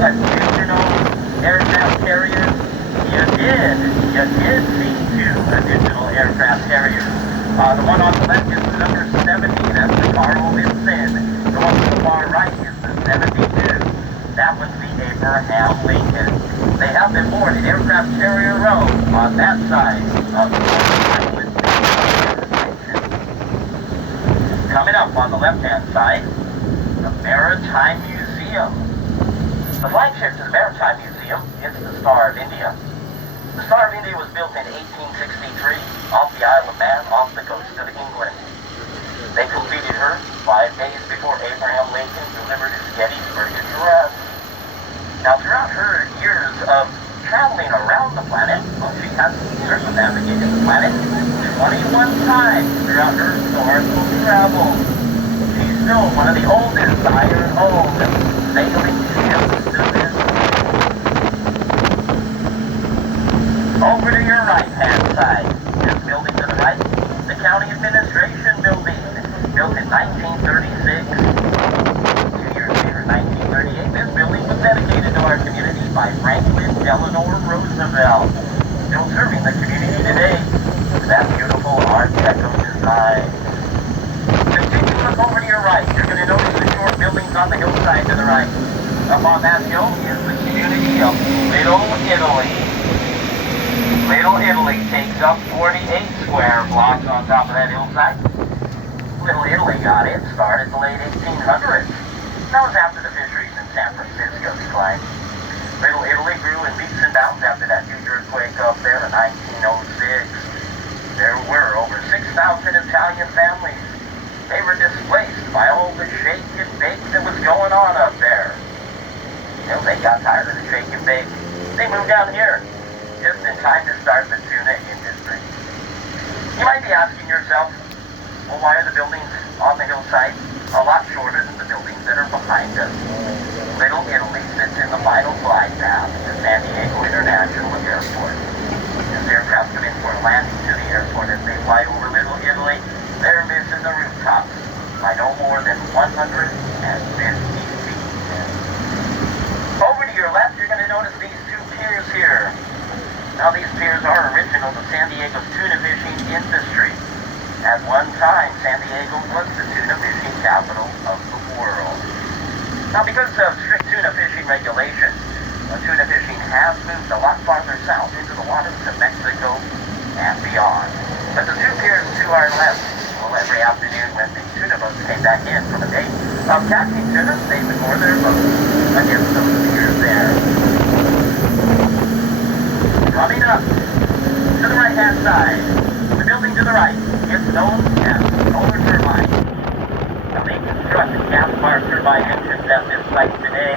additional aircraft carriers? You did see two additional aircraft carriers. The one on the left is the number 70, that's the Carl Vinson. The one to the far right is the 72. That was the Abraham Lincoln. They have been moored at Aircraft Carrier Row on that side of the Island Station. Coming up on the left-hand side, the Maritime Museum. The flagship to the Maritime Museum is the Star of India. The Star of India was built in 1863 off the Isle of Man, off the coast of England. They completed her 5 days before Abraham Lincoln delivered his Gettysburg Address. Now, throughout her years of traveling around the planet, she has circumnavigated the planet 21 times throughout her historical travel. She's still one of the oldest iron-hulled sailing ships to this day. Over to your right-hand side, this building to the right, the County Administration Building, built in 1936. 2 years later, 1938, this building was dedicated to our community by Franklin Delano Roosevelt, still serving the community today with that beautiful Art Deco design. Continue to look over to your right. You're going to notice the short buildings on the hillside to the right. Up on that hill is the community of Little Italy. Little Italy takes up 48 square blocks on top of that hillside. Little Italy got its start in the late 1800s. That was after the fisheries in San Francisco declined. Little Italy grew in leaps and bounds after that huge earthquake up there in 1906. There were over 6,000 Italian families. They were displaced by all the shake and bake that was going on up there. You know, they got tired of the shake and bake. They moved down here just in time to start the tuna industry. You might be asking yourself, well, why are the buildings on the hillside a lot shorter than the buildings that are behind us? Little Italy sits in the final glide path to San Diego International Airport. As aircraft come in for a landing to the airport as they fly over Little Italy, they're missing the rooftops by no more than 150 feet. Over to your left, you're going to notice these two piers here. Now, these piers are original to San Diego's tuna fishing industry. At one time, San Diego was the tuna fishing capital of the world. Now, because of strict tuna fishing regulations, tuna fishing has moved a lot farther south into the waters of Mexico and beyond. But the two piers to our left, well, every afternoon when the tuna boats came back in from a day of catching tuna, they would moor their boats against those piers there. Coming up to the right-hand side, the building to the right is known as Solar Turbine. Now, they construct gas-fired turbine engines at this site today.